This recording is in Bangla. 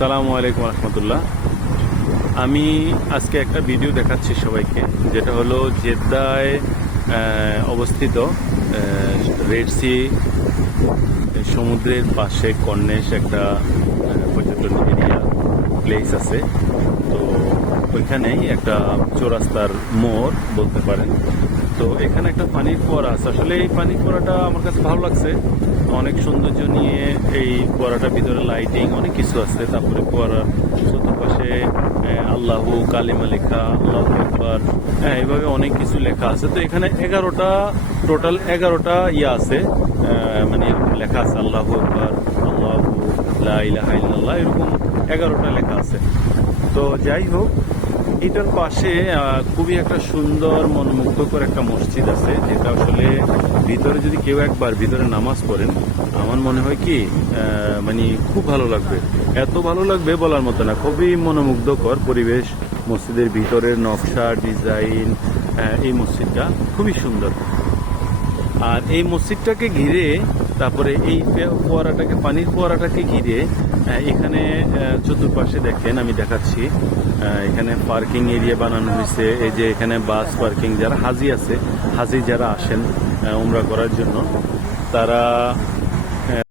আসসালামু আলাইকুম রহমতুল্লাহ। আমি আজকে একটা ভিডিও দেখাচ্ছি সবাইকে, যেটা হলো জেদ্দায় অবস্থিত রেড সি সমুদ্রের পাশে কর্নেশ একটা পর্যটন এরিয়া প্লেস আছে। তো ওইখানেই একটা চৌরাস্তার মোড় বলতে পারেন। তো এখানে একটা পানির ফোয়ারা আছে। আসলে এই পানির ফোয়ারাটা আমার কাছে ভালো লাগছে, অনেক সৌন্দর্য নিয়ে। এই ফোয়ারাটার ভিতরে লাইটিং অনেক কিছু আছে। তারপরে ফোয়ারার চতুর্পাশে আল্লাহু কালিমা লেখা, আল্লাহু আকবার, এইভাবে অনেক কিছু লেখা আছে। তো এখানে টোটাল 11টা ইয়া আছে, মানে এরকম লেখা আছে আল্লাহু আকবার, আল্লাহু লা ইলাহা ইল্লাল্লাহ, এরকম 11টা লেখা আছে। তো যাই হোক, এটার পাশে খুবই একটা সুন্দর মনোমুগ্ধকর একটা মসজিদ আছে, যেটা আসলে ভিতরে যদি কেউ একবার ভিতরে নামাজ পড়েন, আমার মনে হয় কি মানে খুব ভালো লাগবে। এত ভালো লাগবে বলার মতো না, খুবই মনোমুগ্ধকর পরিবেশ। মসজিদের ভিতরের নকশা ডিজাইন, এই মসজিদটা খুবই সুন্দর। আর এই মসজিদটাকে ঘিরে, তারপরে এই ফোয়ারাটাকে, পানির ফোয়ারাটাকে ঘিরে এখানে চতুর্পাশে দেখেন, আমি দেখাচ্ছি, এখানে পার্কিং এরিয়া বানানো হয়েছে। এই যে এখানে বাস পার্কিং, যারা হাজি আছে, হাজি যারা আসেন উমরা করার জন্য, তারা